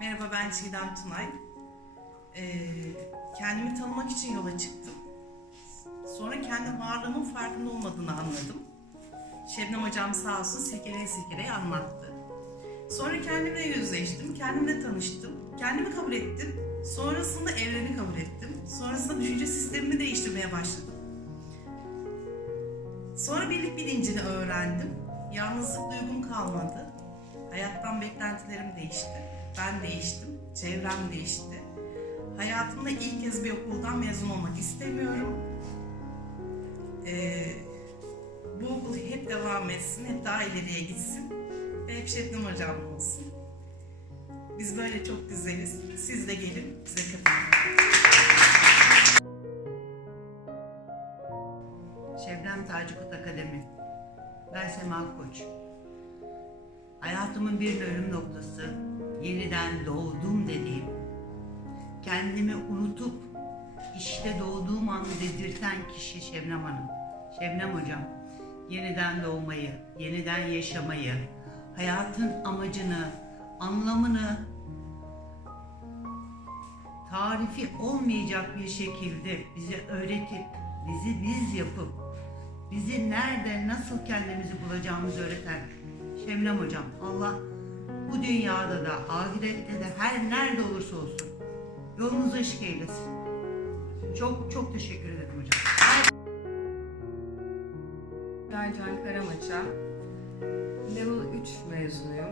Çiğdem Tunay. Ee, kendimi tanımak için yola çıktım. Sonra kendi varlığımın farkında olmadığını anladım. Şebnem hocam sağ olsun sekereye sekereye anlattı. Sonra kendimle yüzleştim, kendimle tanıştım, kendimi kabul ettim. Sonrasında evreni kabul ettim. Sonrasında düşünce sistemimi değiştirmeye başladım. Sonra birlik bilincini öğrendim. Yalnızlık duygum kalmadı. Hayattan beklentilerim değişti. Ben değiştim. Çevrem değişti. Hayatımda ilk kez bir okuldan mezun olmak istemiyorum. Ee, bu okul hep devam etsin, hep daha ileriye gitsin ve hep Şebnem hocam olsun. Biz böyle çok güzeliz. Siz de gelin, bize katılın. Şebnem Tacikut Akademi. Ben Sema Koç. Hayatımın bir dönüm noktası, yeniden doğdum dediğim, kendimi unutup işte doğduğum anı dedirten kişi Şebnem Hanım. Şebnem Hocam, yeniden doğmayı, yeniden yaşamayı, hayatın amacını, anlamını tarifi olmayacak bir şekilde bize öğretip, bizi biz yapıp, bizi nerede, nasıl kendimizi bulacağımızı öğreten Şemnem Hocam. Allah bu dünyada da, ahirette de, her nerede olursa olsun yolunuzu ışık eylesin. Çok çok teşekkür ederim hocam. Can Karamaça. Level 3 mezunuyum.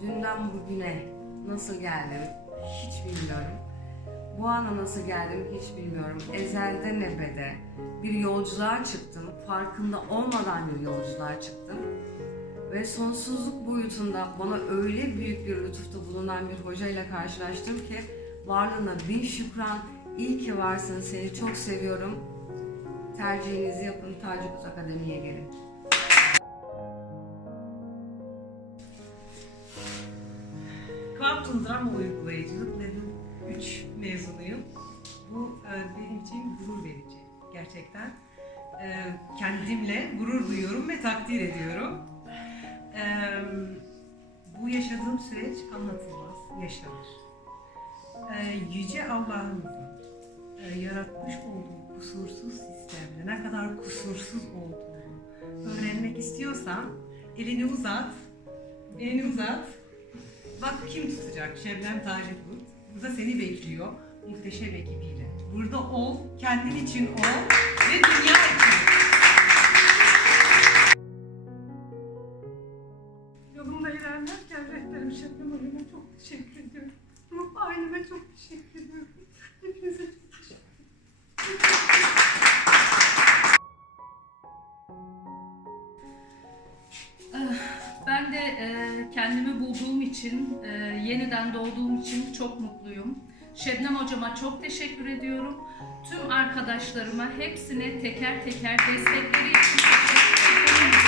Dünden bugüne nasıl geldim hiç bilmiyorum. Bu ana nasıl geldim hiç bilmiyorum. Ezelde nebede bir yolculuğa çıktım. Farkında olmadan bir yolculuğa çıktım. Ve sonsuzluk boyutunda bana öyle büyük bir lütufta bulunan bir hocayla karşılaştım ki varlığına bin şükran. İyi ki varsın. Seni çok seviyorum. Tercihinizi yapın. Tacikut Akademi'ye gelin. Quantum Drama Uygulayıcılık Level 3 mezunuyum. Bu e, benim için gurur verici gerçekten. E, kendimle gurur duyuyorum ve takdir ediyorum. E, bu yaşadığım süreç anlatılmaz, yaşanır. E, Yüce Allah'ımızın e, yaratmış olduğu kusursuz sistemde ne kadar kusursuz olduğunu öğrenmek istiyorsan elini uzat, elini uzat, Bak kim tutacak? Şebnem Tacikut. Burada seni bekliyor. Muhteşem ekibiyle. Burada ol, kendin için ol ve dünya için. Kendimi bulduğum için, e, yeniden doğduğum için çok mutluyum. Şebnem hocama çok teşekkür ediyorum. Tüm arkadaşlarıma hepsine teker teker destekleri için teşekkür.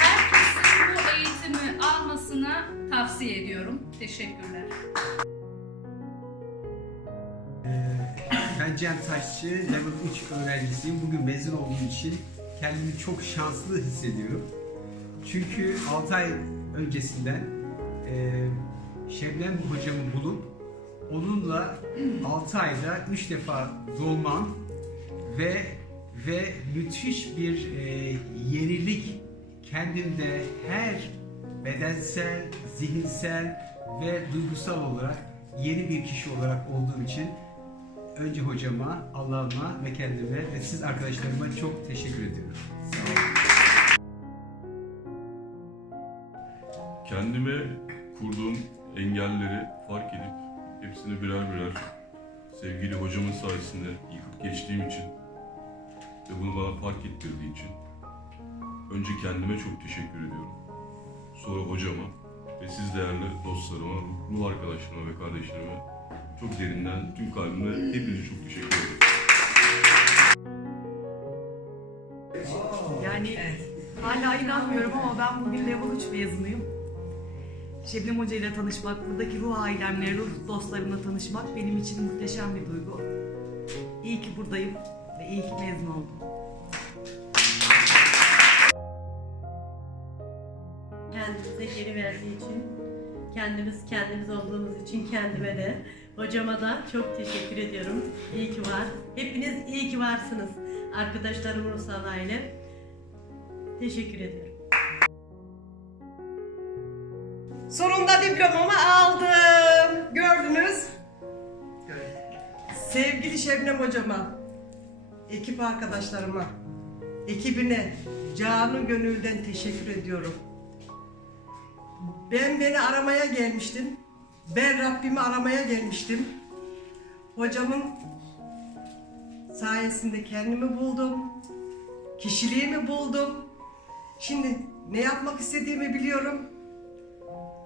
Herkesin bu eğitimi almasına tavsiye ediyorum. Teşekkürler. Ben Cem Taşçı, Level 3 öğrencisiyim. Bugün mezun olduğum için kendimi çok şanslı hissediyorum. Çünkü 6 ay öncesinden e, Şebnem hocamı bulup onunla 6 ayda 3 defa dolmam ve ve müthiş bir e, yenilik kendimde her bedensel, zihinsel ve duygusal olarak yeni bir kişi olarak olduğum için önce hocama, Allah'ıma ve kendime ve siz arkadaşlarıma çok teşekkür ediyorum. Sağ olun. Kendime kurduğum engelleri fark edip hepsini birer birer sevgili hocamın sayesinde yıkıp geçtiğim için ve bunu bana fark ettirdiği için önce kendime çok teşekkür ediyorum. Sonra hocama ve siz değerli dostlarıma, ruh arkadaşlarıma ve kardeşlerime çok derinden, tüm kalbimle hepinize çok teşekkür ederim. Yani hala inanmıyorum ama ben bugün level 3 mezunuyum. Şebnem Hoca ile tanışmak, buradaki ruh ailemle, ruh dostlarımla tanışmak benim için muhteşem bir duygu. İyi ki buradayım ve iyi ki mezun oldum. kendinize geri verdiği için Kendimiz kendimiz olduğumuz için kendime de hocama da çok teşekkür ediyorum. İyi ki var. Hepiniz iyi ki varsınız. Arkadaşlarım Rusal aile. Teşekkür ediyorum. Sonunda diplomamı aldım. Gördünüz. Sevgili Şebnem hocama, ekip arkadaşlarıma, ekibine canı gönülden teşekkür ediyorum. Ben beni aramaya gelmiştim. Ben Rabbimi aramaya gelmiştim. Hocamın sayesinde kendimi buldum. Kişiliğimi buldum. Şimdi ne yapmak istediğimi biliyorum.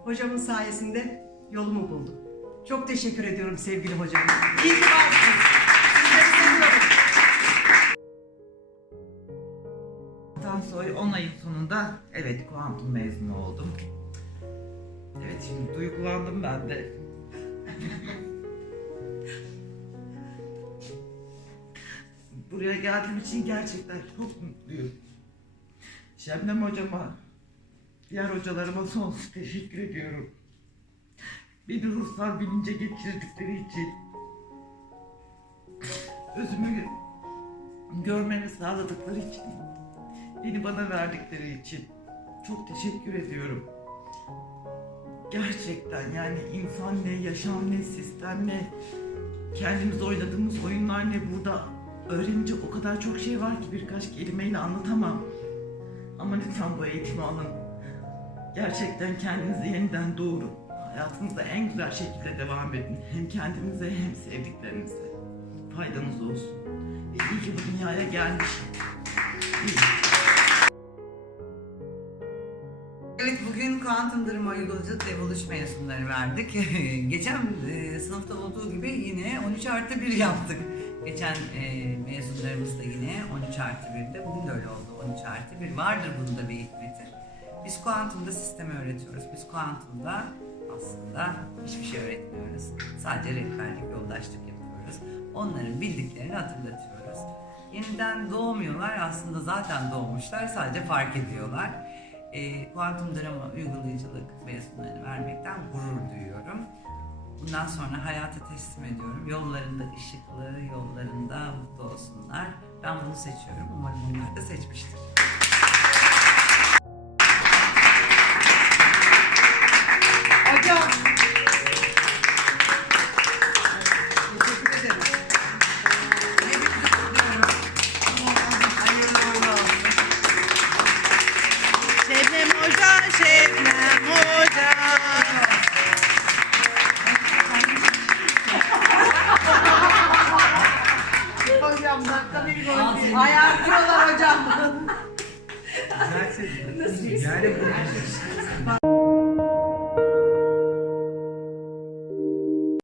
Hocamın sayesinde yolumu buldum. Çok teşekkür ediyorum sevgili hocam. İyi ki varsınız. Sizleri seviyorum. Ondan sonra 10 ayın sonunda evet kuantum mezunu oldum. Evet şimdi duygulandım ben de. Buraya geldiğim için gerçekten çok mutluyum. Şebnem hocama, diğer hocalarıma sonsuz teşekkür ediyorum. Beni ruhsal bilince geçirdikleri için. Özümü görmemi sağladıkları için. Beni bana verdikleri için çok teşekkür ediyorum. Gerçekten yani insan ne, yaşam ne, sistem ne, kendimiz oynadığımız oyunlar ne burada öğrenince o kadar çok şey var ki birkaç kelimeyle anlatamam. Ama lütfen bu eğitimi alın. Gerçekten kendinizi yeniden doğurun. Hayatınızda en güzel şekilde devam edin. Hem kendinize hem sevdiklerinize. Faydanız olsun. Ve iyi ki bu dünyaya gelmişim. İyi. Evet bugün kuantum durum uygulayıcılık ve buluş mezunları verdik. Geçen e, sınıfta olduğu gibi yine 13 artı 1 yaptık. Geçen e, mezunlarımız da yine 13 artı 1'de. Bugün de öyle oldu 13 artı 1. Vardır bunda bir. Biz kuantumda sistemi öğretiyoruz. Biz kuantumda aslında hiçbir şey öğretmiyoruz. Sadece rehberlik, yoldaşlık yapıyoruz. Onların bildiklerini hatırlatıyoruz. Yeniden doğmuyorlar aslında zaten doğmuşlar sadece fark ediyorlar e, kuantum drama uygulayıcılık mezunlarını vermekten gurur duyuyorum. Bundan sonra hayata teslim ediyorum. Yollarında ışıklı, yollarında mutlu olsunlar. Ben bunu seçiyorum. Umarım onlar da seçmiştir.